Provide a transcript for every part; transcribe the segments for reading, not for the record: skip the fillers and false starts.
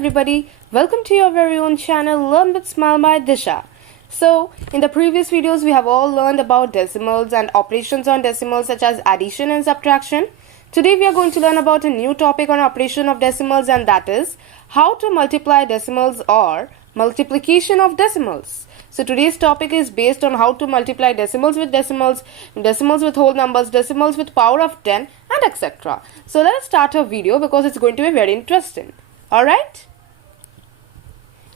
everybody, welcome to your very own channel Learn with Smile by Disha. So in the previous videos we have all learned about decimals and operations on decimals such as addition and subtraction. Today we are going to learn about a new topic on operation of decimals, and that is how to multiply decimals or multiplication of decimals. So today's topic is based on how to multiply decimals with decimals, decimals with whole numbers, decimals with power of 10 and etc. So let us start our video because it's going to be very interesting. Alright?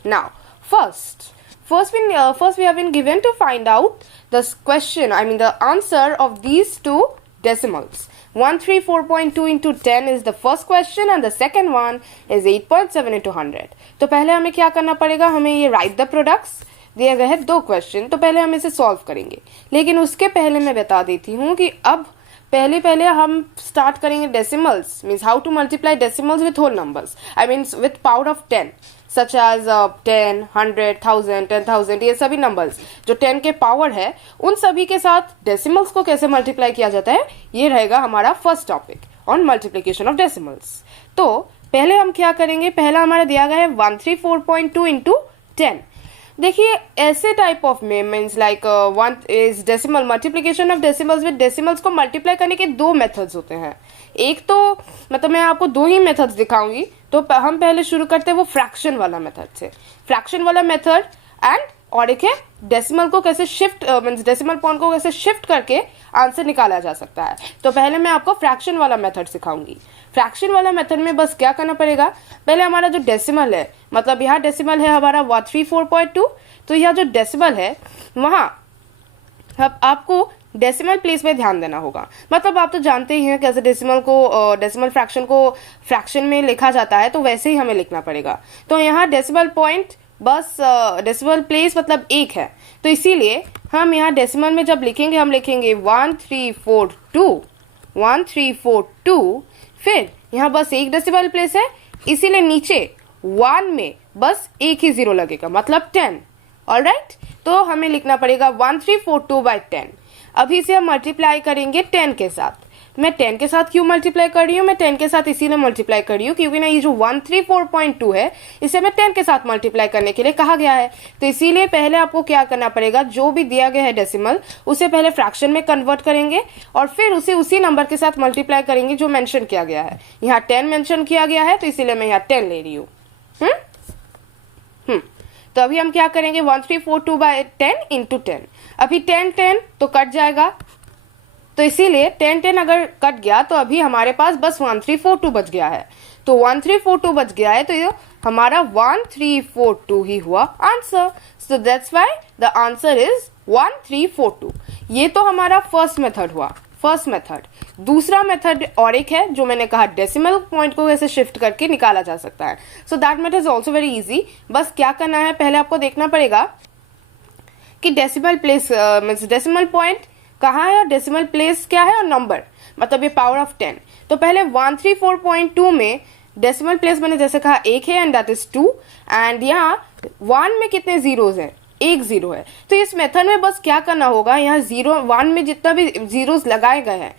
Now, first we have been given to find out this question, the answer of these two decimals. 134.2 into 10 is the first question and the second one is 8.7 into 100. तो पहले हमें क्या करना पड़ेगा, हमें ये write the products दिए गए हैं दो क्वेश्चन, तो पहले हम इसे सॉल्व करेंगे. लेकिन उसके पहले मैं बता देती हूँ कि अब पहले हम स्टार्ट करेंगे decimals, means how to multiply decimals with whole numbers, with power of 10 such as 10, 100, 1000, 10,000. ये सभी नंबर्स जो 10 के पावर है उन सभी के साथ डेसिमल्स को कैसे मल्टीप्लाई किया जाता है, ये रहेगा हमारा first topic on multiplication of decimals. तो पहले हम क्या करेंगे, पहला हमारा दिया गया है 134.2 इंटू 10. देखिए ऐसे टाइप ऑफ में means like one is decimal multiplication of decimals with decimals को मल्टीप्लाई करने के दो मेथड्स होते हैं. एक तो मैं आपको दो ही मेथड्स दिखाऊंगी. तो हम पहले शुरू करते हैं वो फ्रैक्शन वाला मेथड से, फ्रैक्शन वाला मेथड और एक है डेसिमल को कैसे शिफ्ट मीन्स डेसिमल पॉइंट को कैसे शिफ्ट करके आंसर निकाला जा सकता है. तो पहले मैं आपको फ्रैक्शन वाला मेथड सिखाऊंगी. फ्रैक्शन वाला मेथड में बस क्या करना पड़ेगा, पहले हमारा जो डेसिमल है, यहाँ डेसिमल है हमारा 134.2, तो यह जो डेसिमल है वहाँ आपको डेसिमल प्लेस में ध्यान देना होगा. आप तो जानते ही हैं कैसे डेसिमल फ्रैक्शन को फ्रैक्शन में लिखा जाता है, तो वैसे ही हमें लिखना पड़ेगा. तो यहाँ डेसिमल पॉइंट बस डेसिमल प्लेस एक है, तो इसीलिए हम यहाँ डेसिमल में जब लिखेंगे हम लिखेंगे 1342. फिर यहाँ बस एक डेसिमल प्लेस है, इसीलिए नीचे 1 में बस एक ही जीरो लगेगा, 10. ऑलराइट, तो हमें लिखना पड़ेगा 1342/10. अभी इसे हम मल्टीप्लाई करेंगे 10 के साथ. मैं 10 के साथ क्यों मल्टीप्लाई कर रही हूँ, मैं 10 के साथ इसीलिए मल्टीप्लाई कर रही हूँ क्योंकि ना ये जो 134.2 है इसे हमें 10 के साथ मल्टीप्लाई करने के लिए कहा गया है. तो इसीलिए पहले आपको क्या करना पड़ेगा, जो भी दिया गया है डेसिमल उसे पहले फ्रैक्शन में कन्वर्ट करेंगे और फिर उसे उसी नंबर के साथ मल्टीप्लाई करेंगे जो मेंशन किया गया है. यहाँ 10 मेंशन किया गया है तो इसीलिए मैं यहाँ 10 ले रही हूँ. तो अभी हम क्या करेंगे, 1342/10 इंटू 10. अभी 10 तो कट जाएगा, तो इसीलिए 10 अगर कट गया तो अभी हमारे पास बस 1342 बच गया है. तो 1342 बच गया है तो ये हमारा 1342 ही हुआ answer. So that's why the answer is 1342. ये तो हमारा फर्स्ट मेथड हुआ, फर्स्ट मेथड. दूसरा मेथड और एक है जो मैंने कहा डेसिमल पॉइंट को कैसे शिफ्ट करके निकाला जा सकता है. So that method is also very easy. बस क्या करना है, पहले आपको देखना पड़ेगा कि decimal place means decimal point कहाँ है और डेसिमल प्लेस क्या है और नंबर ये पावर ऑफ 10. तो पहले 134.2 में डेसिमल प्लेस मैंने जैसे कहा एक है एंड दैट इज 2, एंड यहाँ 1 में कितने जीरोज हैं, एक जीरो है. तो इस मेथड में बस क्या करना होगा, यहाँ 1 में जितना भी जीरोस लगाए गए हैं,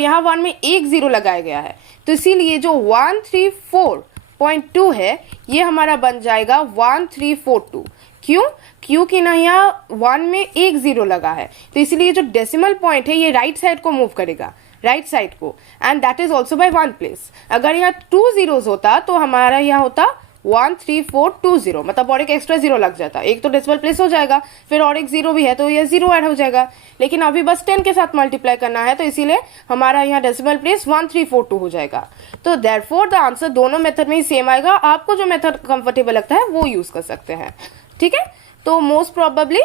यहाँ 1 में एक जीरो लगाया गया है, तो इसीलिए जो 134.2 है ये हमारा बन जाएगा 1342. क्योंकि ना यहाँ 1 में एक जीरो लगा है, तो इसलिए जो डेसिमल पॉइंट है ये राइट साइड को मूव करेगा, राइट साइड को, and that is also by 1 place. अगर यहाँ 2 जीरोस होता तो हमारा यहाँ होता 13420, और एक एक्स्ट्रा जीरो लग जाता, एक तो डेसिमल प्लेस हो जाएगा, फिर और एक जीरो भी है तो ये जीरो ऐड हो जाएगा. लेकिन अभी बस 10 के साथ मल्टीप्लाई करना है तो इसीलिए हमारा यहाँ डेसिमल प्लेस 1342 हो जाएगा. तो देयरफॉर द आंसर दोनों मेथड में ही सेम आएगा. आपको जो मेथड कंफर्टेबल लगता है वो यूज कर सकते हैं. ठीक है, तो मोस्ट प्रोबेबली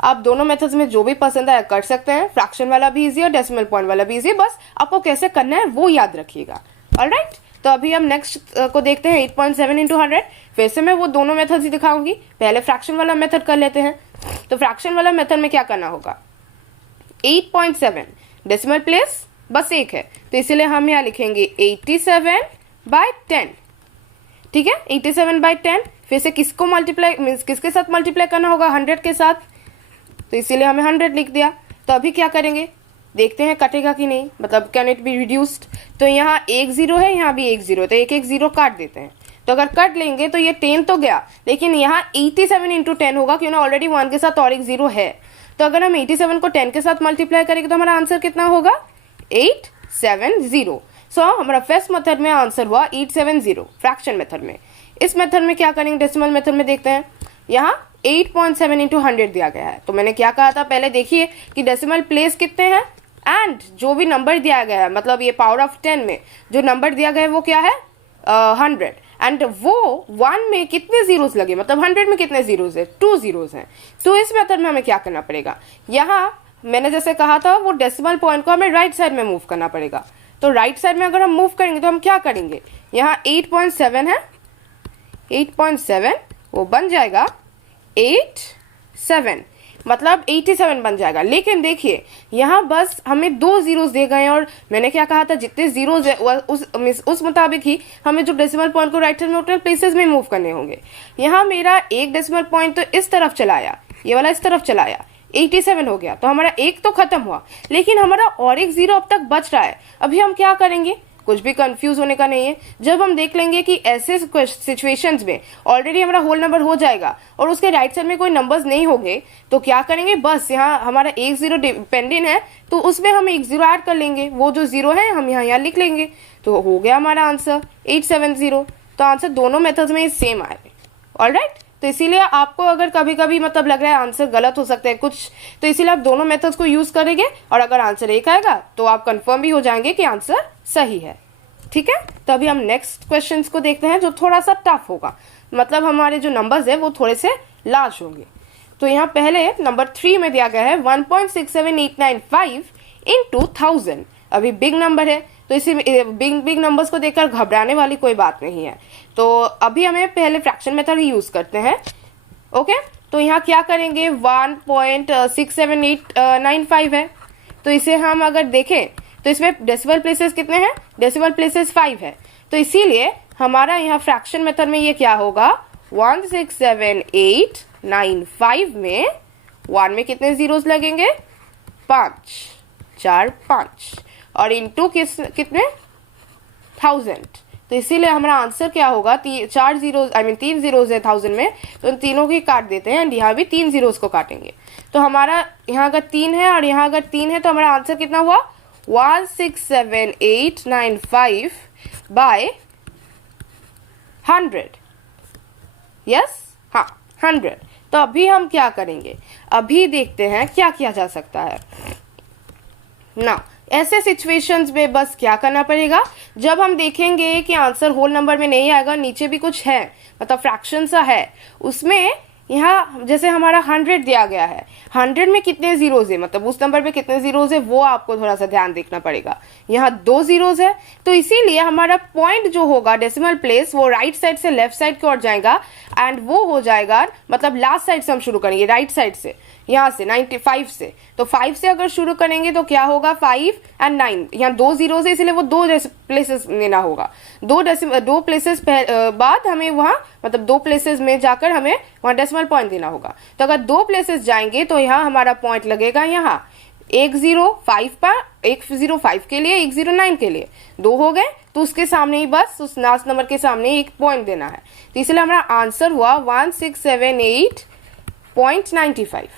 आप दोनों मेथड्स में जो भी पसंद आया कर सकते हैं. फ्रैक्शन वाला भी इजी है, डेसिमल पॉइंट वाला भी इजी है, बस आपको कैसे करना है वो याद रखिएगा. ऑलराइट, तो अभी हम नेक्स्ट को देखते हैं 8.7 इंटू 100. फिर से मैं वो दोनों मेथड्स ही दिखाऊंगी. पहले फ्रैक्शन वाला मेथड कर लेते हैं. तो फ्रैक्शन वाला मेथड में क्या करना होगा, 8.7 डेसिमल प्लेस बस एक है, तो इसीलिए हम यहाँ लिखेंगे 87/10. ठीक है, 87/10. फिर से किसको मल्टीप्लाई मीन्स किसके साथ मल्टीप्लाई करना होगा, 100 के साथ, तो इसीलिए हमें 100 लिख दिया. तो अभी क्या करेंगे, देखते हैं कटेगा कि नहीं, कैन इट बी रिड्यूस्ड. तो यहाँ एक जीरो है, यहाँ भी एक जीरो है, तो एक एक जीरो काट देते हैं. तो अगर कट लेंगे तो ये 10 तो गया, लेकिन यहाँ 87 इंटू 10 होगा क्यों ना ऑलरेडी 1 के साथ और एक 0 है। तो अगर हम 87 को 10 के साथ मल्टीप्लाई करेंगे तो हमारा आंसर कितना होगा 870। सो हमारा फर्स्ट मेथड में आंसर हुआ 870 फ्रैक्शन मेथड में। इस मेथड में क्या करेंगे, डेसिमल मेथड में देखते हैं। यहाँ 8.7 इंटू 100 दिया गया है, तो मैंने क्या कहा था पहले देखिए कि डेसिमल प्लेस कितने हैं एंड जो भी नंबर दिया गया है, मतलब ये पावर ऑफ 10 में जो नंबर दिया गया है वो क्या है 100, एंड वो 1 में कितने जीरोस लगे, मतलब 100 में कितने जीरोस है 2 जीरोस हैं। तो इस मेथड में हमें क्या करना पड़ेगा, यहाँ मैंने जैसे कहा था वो डेसिमल पॉइंट को हमें राइट साइड में मूव करना पड़ेगा। तो राइट साइड में अगर हम मूव करेंगे तो हम क्या करेंगे, यहाँ 8.7 है, 8.7 वो बन जाएगा 87, मतलब 87 बन जाएगा। लेकिन देखिए यहाँ बस हमें 2 जीरोस दे गए हैं और मैंने क्या कहा था जितने जीरोस है उस मुताबिक ही हमें जो डेसिमल पॉइंट को राइट साइड में टोटल प्लेसेस में मूव करने होंगे। यहाँ मेरा एक डेसिमल पॉइंट तो इस तरफ चलाया, ये वाला इस तरफ चलाया, 87 हो गया, तो हमारा एक तो खत्म हुआ, लेकिन हमारा और एक जीरो अब तक बच रहा है। अभी हम क्या करेंगे, कुछ भी कंफ्यूज होने का नहीं है। जब हम देख लेंगे कि ऐसे सिचुएशंस में ऑलरेडी हमारा होल नंबर हो जाएगा और उसके राइट साइड में कोई नंबर्स नहीं होंगे, तो क्या करेंगे, बस यहाँ हमारा एक जीरो पेंडिंग है तो उसमें हम एक जीरो ऐड कर लेंगे, वो जो जीरो है हम यहाँ लिख लेंगे, तो हो गया हमारा आंसर 870। तो आंसर दोनों मेथड्स में सेम आए। ऑलराइट, तो इसीलिए आपको अगर कभी कभी मतलब लग रहा है आंसर गलत हो सकता है कुछ, तो इसीलिए आप दोनों मेथड्स को यूज करेंगे और अगर आंसर एक आएगा तो आप कंफर्म भी हो जाएंगे कि आंसर सही है। ठीक है, तो अभी हम नेक्स्ट क्वेश्चंस को देखते हैं जो थोड़ा सा टफ होगा, मतलब हमारे जो नंबर्स है वो थोड़े से लार्ज होंगे। तो यहाँ पहले नंबर 3 में दिया गया है 1.67895 इंटू 1000। अभी बिग नंबर है तो इसी बिग नंबर्स को देखकर घबराने वाली कोई बात नहीं है। तो अभी हमें पहले फ्रैक्शन मेथड ही यूज करते हैं। ओके, तो यहाँ क्या करेंगे, 1.67895 है, तो इसे हम अगर देखें तो इसमें डेसिमल प्लेसेस कितने हैं, डेसिमल प्लेसेस 5 है, तो इसीलिए हमारा यहाँ फ्रैक्शन मेथड में ये क्या होगा 1.67895 में 1 में कितने जीरोस लगेंगे 5, 4 5 और इंटू कितने 1000। तो इसीलिए हमारा आंसर क्या होगा, 4 जीरोस आई मीन 3 जीरोस है 1000 में, तो इन तीनों की काट देते हैं एंड यहाँ भी 3 जीरोस को काटेंगे। तो हमारा यहाँ अगर 3 है और यहाँ अगर 3 है तो हमारा आंसर कितना हुआ 1.67895 बाय 100। यस, हाँ 100। तो अभी हम क्या करेंगे, अभी देखते हैं क्या किया जा सकता है ना। ऐसे सिचुएशंस में बस क्या करना पड़ेगा, जब हम देखेंगे कि आंसर होल नंबर में नहीं आएगा, नीचे भी कुछ है मतलब फ्रैक्शन सा है, उसमें यहाँ जैसे हमारा 100 दिया गया है, 100 में कितने जीरोज है, मतलब उस नंबर पे कितने जीरोज है वो आपको थोड़ा सा ध्यान देखना पड़ेगा। यहाँ 2 जीरोज है, तो इसीलिए हमारा पॉइंट जो होगा डेसिमल प्लेस वो राइट साइड से लेफ्ट साइड की ओर जाएगा एंड वो हो जाएगा, मतलब लास्ट साइड से हम शुरू करेंगे, राइट साइड से, यहाँ से 95 से। तो 5 से अगर शुरू करेंगे तो क्या होगा 5 एंड 9, यहाँ 2 जीरोज है इसीलिए वो 2 प्लेसेस लेना होगा। 2 प्लेसेस बाद हमें वहाँ मतलब 2 प्लेसेस में जाकर हमें वहाँ डेसिमल पॉइंट देना होगा। तो अगर 2 प्लेसेस जाएंगे तो यहाँ हमारा पॉइंट लगेगा यहाँ 105 पर, 105 के लिए 109 के लिए 2 हो गए, तो उसके सामने ही बस उस लास्ट नंबर के सामने एक पॉइंट देना है। तो इसलिए हमारा आंसर हुआ 1678.95।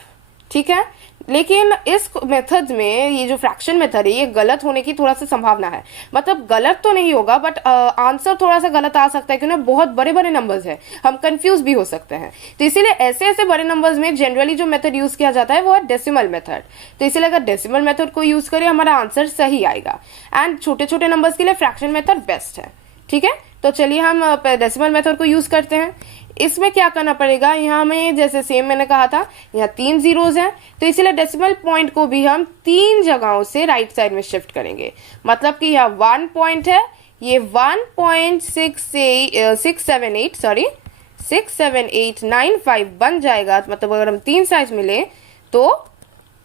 ठीक है, लेकिन इस मेथड में ये जो फ्रैक्शन मेथड है ये गलत होने की थोड़ा सा संभावना है, मतलब गलत तो नहीं होगा बट आंसर थोड़ा सा गलत आ सकता है क्योंकि बहुत बड़े बड़े नंबर्स हैं, हम कंफ्यूज भी हो सकते हैं। तो इसीलिए ऐसे ऐसे बड़े नंबर्स में जनरली जो मेथड यूज किया जाता है वो है डेसिमल मेथड। तो इसीलिए अगर डेसिमल मेथड को यूज करें हमारा आंसर सही आएगा एंड छोटे छोटे नंबर्स के लिए फ्रैक्शन मेथड बेस्ट है। ठीक है, तो चलिए हम डेसिमल मेथड को यूज करते हैं। इसमें क्या करना पड़ेगा, यहाँ में जैसे सेम मैंने कहा था यहाँ 3 जीरोज हैं, तो इसलिए डेसिमल पॉइंट को भी हम 3 जगहों से राइट साइड में शिफ्ट करेंगे। मतलब कि यहाँ 1 पॉइंट है, ये 1.67895 बन जाएगा, मतलब अगर हम 3 साइड मिले तो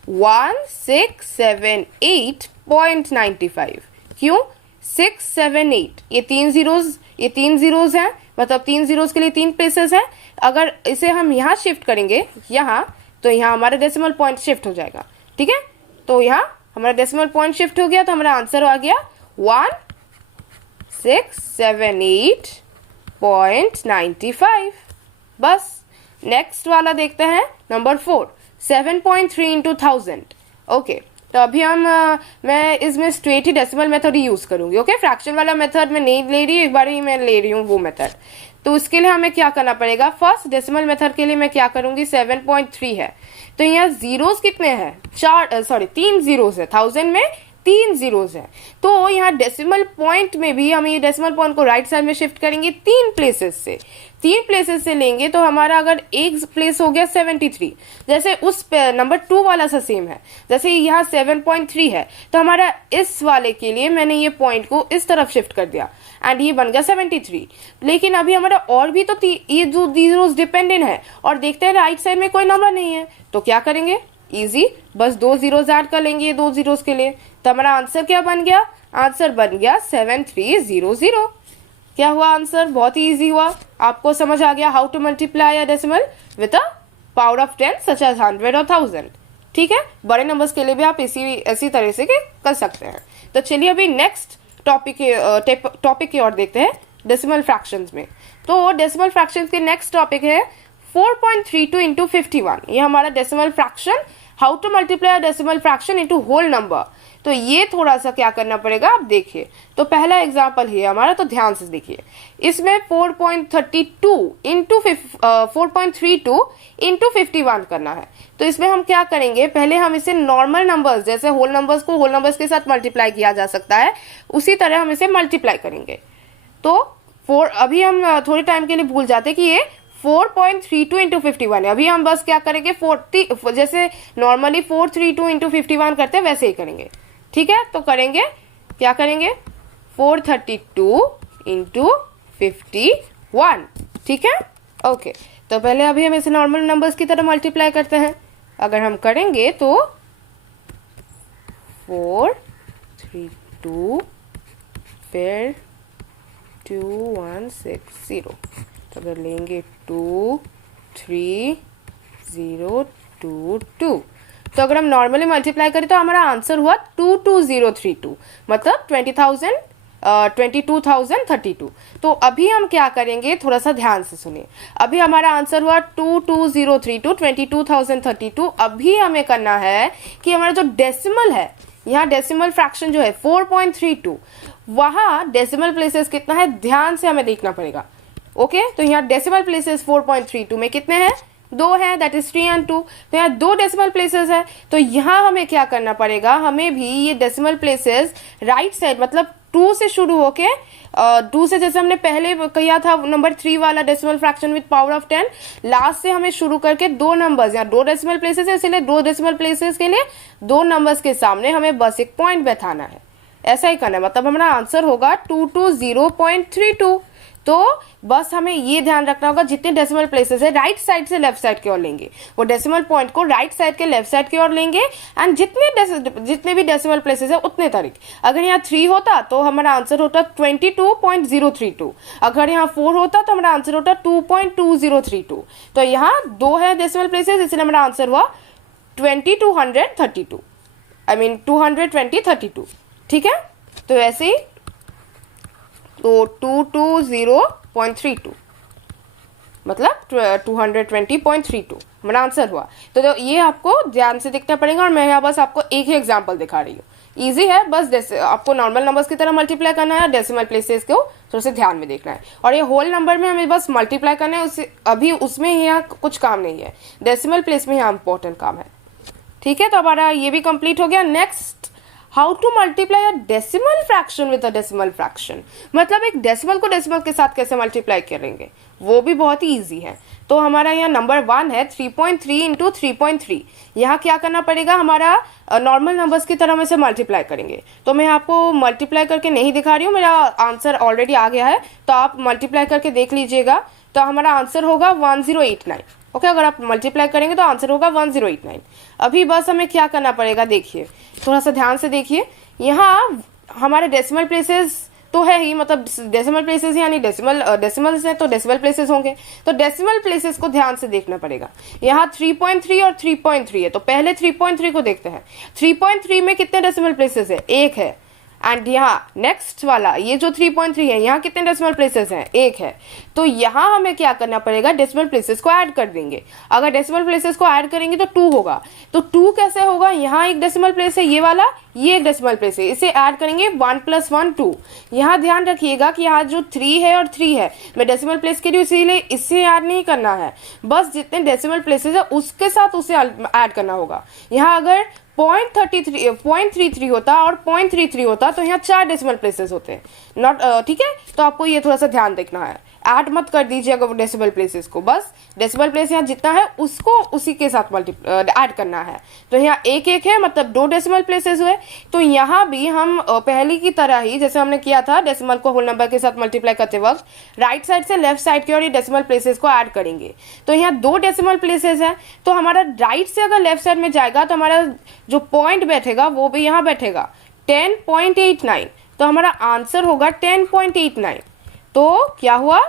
1678.95। क्यों 678, ये 3 जीरोज हैं, मतलब 3 जीरोज के लिए 3 प्लेसेस हैं। अगर इसे हम यहाँ शिफ्ट करेंगे यहाँ, तो यहाँ हमारा डेसिमल पॉइंट शिफ्ट हो जाएगा। ठीक है, तो यहाँ हमारा डेसिमल पॉइंट शिफ्ट हो गया तो हमारा आंसर आ गया 1678.95। 0.95। बस नेक्स्ट वाला देखते हैं नंबर 4, 7.3 इंटू 1000। ओके, तो अभी मैं इसमें स्ट्रेट ही डेसिमल मेथड ही यूज करूंगी। ओके, फ्रैक्शन वाला मेथड मैं नहीं ले रही, एक बार ही मैं ले रही हूँ वो मेथड। तो उसके लिए हमें क्या करना पड़ेगा, फर्स्ट डेसिमल मेथड के लिए मैं क्या करूंगी, 7.3 है तो यहाँ जीरोस कितने हैं, 3 जीरोस है, 1000 में 3 जीरोस है। तो यहाँ डेसिमल पॉइंट में भी हम ये डेसिमल पॉइंट को राइट साइड में शिफ्ट करेंगे 3 प्लेसेस से लेंगे। तो हमारा अगर एक प्लेस हो गया 73, जैसे उस नंबर 2 वाला सा सेम है, जैसे यहाँ 7.3 है तो हमारा इस वाले के लिए मैंने ये पॉइंट को इस तरफ शिफ्ट कर दिया एंड ये बन गया 73। लेकिन अभी हमारा और भी तो ये जो जीरोस डिपेंडेंट है और देखते हैं राइट साइड में कोई नंबर नहीं है, तो क्या करेंगे, इजी, बस 2 जीरोस ऐड कर लेंगे ये 2 जीरोस के लिए। तो हमारा आंसर क्या बन गया, आंसर बन गया 7300। क्या हुआ आंसर, बहुत ही इजी हुआ। आपको समझ आ गया how to multiply a decimal with a power of 10 such as 100 और 1000। ठीक है, बड़े नंबर्स के लिए भी आप इसी तरह से कर सकते हैं। तो चलिए अभी नेक्स्ट टॉपिक की ओर देखते हैं, डेसिमल फ्रैक्शंस में। तो डेसिमल फ्रैक्शंस के नेक्स्ट टॉपिक है 4.32 इंटू 51। ये हमारा decimal fraction, how to multiply decimal fraction into whole number. तो ये थोड़ा सा क्या करना पड़ेगा, आप देखिए। तो पहला एग्जांपल है हमारा, तो ध्यान से देखिए। इसमें 4.32 इंटू 4.32 इंटू 51 करना है। तो इसमें हम क्या करेंगे, पहले हम इसे नॉर्मल नंबर्स, जैसे होल नंबर्स को होल नंबर्स के साथ मल्टीप्लाई किया जा सकता है, उसी तरह हम इसे मल्टीप्लाई करेंगे। तो अभी हम थोड़े टाइम के लिए भूल जाते कि ये 4.32 इंटू 51 है। अभी हम बस क्या करेंगे, 40 जैसे नॉर्मली 432 इंटू 51 करते हैं वैसे ही करेंगे। ठीक है, तो करेंगे, क्या करेंगे, 432 इंटू 51। ठीक है, ओके। तो पहले अभी हम इसे नॉर्मल नंबर्स की तरह मल्टीप्लाई करते हैं। अगर हम करेंगे तो 432 फिर 2160, तो अगर लेंगे 23022, तो अगर हम नॉर्मली मल्टीप्लाई करें तो हमारा आंसर हुआ 22032, मतलब 22,032। तो अभी हम क्या करेंगे, थोड़ा सा ध्यान से सुनिए। अभी हमारा आंसर हुआ 22032, 22,032। अभी हमें करना है कि हमारा जो डेसिमल है, यहाँ डेसिमल फ्रैक्शन जो है 4.32, वहां डेसिमल प्लेसेस कितना है, ध्यान से हमें देखना पड़ेगा। ओके, तो यहाँ डेसिमल प्लेसेस 4.32 में कितने हैं, 2 है, दैट इज 3 and 2। तो यहाँ 2 डेसिमल प्लेसेस है, तो यहाँ हमें क्या करना पड़ेगा, हमें भी ये डेसिमल प्लेसेस राइट साइड, मतलब 2 से शुरू होके 2 से, जैसे हमने पहले किया था नंबर 3 वाला decimal fraction with power of 10, last से हमें शुरू करके 2 नंबर्स, यहाँ 2 डेसिमल प्लेसेस है, इसलिए 2 डेसिमल प्लेसेस के लिए 2 नंबर्स के सामने हमें बस एक पॉइंट बैठाना है। ऐसा ही करना है, मतलब हमारा आंसर होगा 220.32। तो बस हमें ये ध्यान रखना होगा, जितने डेसिमल प्लेसेस है राइट साइड से लेफ्ट साइड की ओर लेंगे, वो डेसिमल पॉइंट को राइट साइड के लेफ्ट साइड की ओर लेंगे, एंड जितने भी डेसिमल प्लेसेस है उतने तारीख। अगर यहाँ 3 होता तो हमारा आंसर होता 22.032, अगर यहाँ 4 होता तो हमारा आंसर होता 2.2032। तो यहाँ 2 है डेसिमल प्लेसेस, इसलिए हमारा आंसर हुआ 2232, आई मीन 22032। ठीक है, तो ऐसे ही, तो 220.32 मतलब 220.32 हमारा आंसर हुआ। तो ये आपको ध्यान से देखना पड़ेगा, और मैं यहाँ बस आपको एक ही एग्जांपल दिखा रही हूँ। इजी है, बस आपको नॉर्मल नंबर्स की तरह मल्टीप्लाई करना है, डेसिमल प्लेसेस को थोड़ा सा ध्यान में देखना है, और ये होल नंबर में हमें बस मल्टीप्लाई करना है, अभी उसमें यहाँ कुछ काम नहीं है, डेसिमल प्लेस में यहाँ इंपॉर्टेंट काम है। ठीक है, तो हमारा ये भी कंप्लीट हो गया। Next, how to multiply a decimal fraction with a decimal fraction, मतलब एक डेसिमल को डेसिमल के साथ कैसे मल्टीप्लाई करेंगे, वो भी बहुत ही ईजी है। तो हमारा यहाँ नंबर 1 है 3.3 इंटू 3.3। यहाँ क्या करना पड़ेगा, हमारा नॉर्मल नंबर्स की तरह में से मल्टीप्लाई करेंगे। तो मैं आपको मल्टीप्लाई करके नहीं दिखा रही हूँ, मेरा आंसर ऑलरेडी आ गया है, तो आप मल्टीप्लाई करके देख लीजिएगा। तो हमारा आंसर होगा 1089। ओके, अगर आप मल्टीप्लाई करेंगे तो आंसर होगा 1089। अभी बस हमें क्या करना पड़ेगा, देखिए थोड़ा सा ध्यान से देखिए। यहाँ हमारे डेसिमल प्लेसेस तो है ही, मतलब डेसिमल प्लेसेस यानी डेसिमल्स है तो डेसिमल प्लेसेस होंगे, तो डेसिमल प्लेसेस को ध्यान से देखना पड़ेगा। यहाँ 3.3 और 3.3 है, तो पहले 3.3 को देखते हैं। 3.3 में कितने डेसिमल प्लेसेस है, 1 है, एंड यहाँ नेक्स्ट वाला ये जो 3.3 है, यहाँ कितने डेसिमल प्लेसेस हैं, 1 है। तो यहाँ हमें क्या करना पड़ेगा, डेसिमल प्लेसेस को ऐड कर देंगे। अगर डेसिमल प्लेसेस को ऐड करेंगे तो 2 होगा। तो 2 कैसे होगा, यहाँ एक डेसिमल प्लेस है ये वाला, ये एक डेसिमल प्लेस है, इसे ऐड करेंगे 1 + 1 2। यहाँ ध्यान रखिएगा कि यहाँ जो 3 है और 3 है, मैं डेसिमल प्लेस के लिए इसीलिए इससे ऐड नहीं करना है, बस जितने डेसिमल प्लेसेस है उसके साथ उसे ऐड करना होगा। यहाँ अगर 0.33 होता और 0.33 होता तो यहाँ 4 डेसिमल प्लेसेस होते, नॉट ठीक है। तो आपको ये थोड़ा सा ध्यान देखना है, ऐड मत कर दीजिएगा डेसिमल प्लेसेस को, बस डेसिमल प्लेस यहाँ जितना है उसको उसी के साथ ऐड करना है। तो यहाँ 1 1 है, मतलब 2 डेसिमल प्लेसेस हुए। तो यहाँ भी हम पहले की तरह ही जैसे हमने किया था, डेसिमल को होल नंबर के साथ मल्टीप्लाई करते वक्त राइट साइड से लेफ्ट साइड की ओर ये डेसिमल प्लेसेस को ऐड करेंगे। तो यहाँ 2 डेसिमल प्लेसेस है, तो हमारा राइट से अगर लेफ्ट साइड में जाएगा तो हमारा जो पॉइंट बैठेगा वो भी यहाँ बैठेगा 10.89। तो हमारा आंसर होगा 10.89। तो क्या हुआ,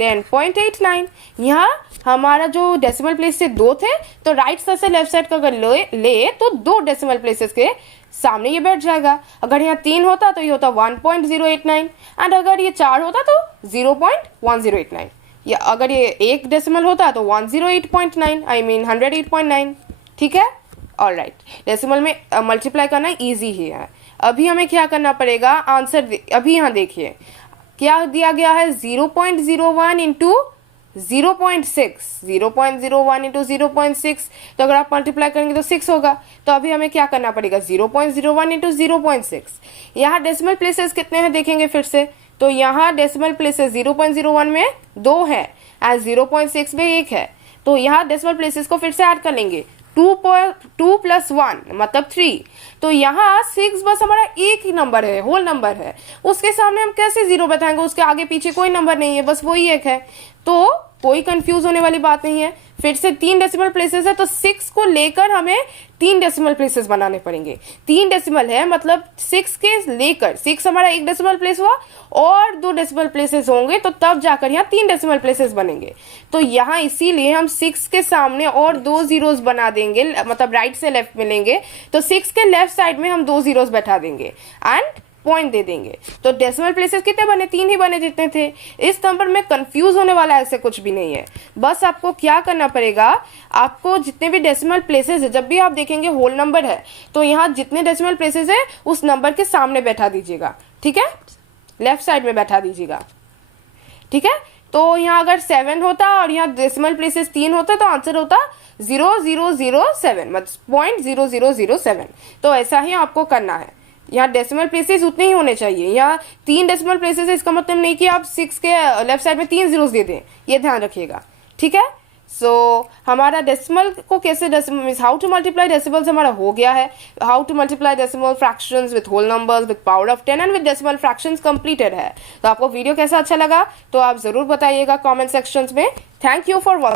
10.89। यहाँ हमारा जो डेसिमल प्लेस से 2 थे, तो राइट साइड से लेफ्ट साइड का अगर ले तो 2 डेसिमल प्लेसेस के सामने ये बैठ जाएगा। अगर यहाँ 3 होता तो ये होता 1.089, एंड अगर ये 4 होता तो 0.1089, या अगर ये 1 डेसिमल होता तो 108.9, आई मीन 108.9। ठीक है, ऑलराइट। डेसिमल में मल्टीप्लाई करना इजी ही है। अभी हमें क्या करना पड़ेगा, आंसर अभी यहाँ देखिए क्या दिया गया है, 0.01 इंटू 0.6, 0.01 इंटू 0.6। तो अगर आप मल्टीप्लाई करेंगे तो 6 होगा। तो अभी हमें क्या करना पड़ेगा, 0.01 इंटू 0.6। यहाँ डेसिमल प्लेसेस कितने हैं देखेंगे फिर से, तो यहाँ डेसिमल प्लेसेस 0.01 में 2 है एंड 0.6 में 1 है। तो यहाँ डेसिमल प्लेसेस को फिर से ऐड कर लेंगे, 2 + 1 मतलब 3। तो यहाँ 6 बस हमारा एक ही नंबर है, होल नंबर है, उसके सामने हम कैसे 0 बैठाएंगे, उसके आगे पीछे कोई नंबर नहीं है, बस वही एक है। तो कोई कंफ्यूज होने वाली बात नहीं है। फिर से 3 डेसिमल प्लेसेस है, तो 6 को लेकर हमें 3 डेसिमल प्लेसेस बनाने पड़ेंगे। 3 डेसिमल है मतलब 6 के लेकर, 6 हमारा 1 डेसिमल प्लेस हुआ और 2 डेसिमल प्लेसेस होंगे, तो तब जाकर यहाँ 3 डेसिमल प्लेसेस बनेंगे। तो यहाँ इसीलिए हम 6 के सामने और 2 जीरोस बना देंगे, मतलब राइट से लेफ्ट में लेंगे, तो 6 के लेफ्ट साइड में हम 2 जीरोस बैठा देंगे एंड पॉइंट दे देंगे। तो डेसिमल प्लेसेस कितने बने, 3 ही बने जितने थे। इस नंबर में कंफ्यूज होने वाला ऐसे कुछ भी नहीं है। बस आपको क्या करना पड़ेगा, आपको जितने भी डेसिमल प्लेसेस है, जब भी आप देखेंगे होल नंबर है तो यहाँ जितने डेसिमल प्लेसेस है उस नंबर के सामने बैठा दीजिएगा। ठीक है, लेफ्ट साइड में बैठा दीजिएगा। ठीक है, तो यहाँ अगर 7 होता और यहाँ डेसिमल प्लेसेस 3 होता तो आंसर होता 0007, मतलब 0.0007। तो ऐसा ही आपको करना है। यहाँ डेसिमल प्लेसेस उतने ही होने चाहिए। यहाँ 3 डेसिमल प्लेसेस है, इसका मतलब नहीं कि आप 6 के लेफ्ट साइड में 3 जीरोस दे दें, ये ध्यान रखिएगा। ठीक है, सो हमारा डेसिमल को कैसे हाउ टू मल्टीप्लाई डेसिमल्स हमारा हो गया है। How to multiply decimal fractions with whole numbers with power of 10 and with decimal fractions completed है। तो आपको वीडियो कैसा अच्छा लगा तो आप जरूर बताइएगा कमेंट सेक्शंस में। Thank you for watching.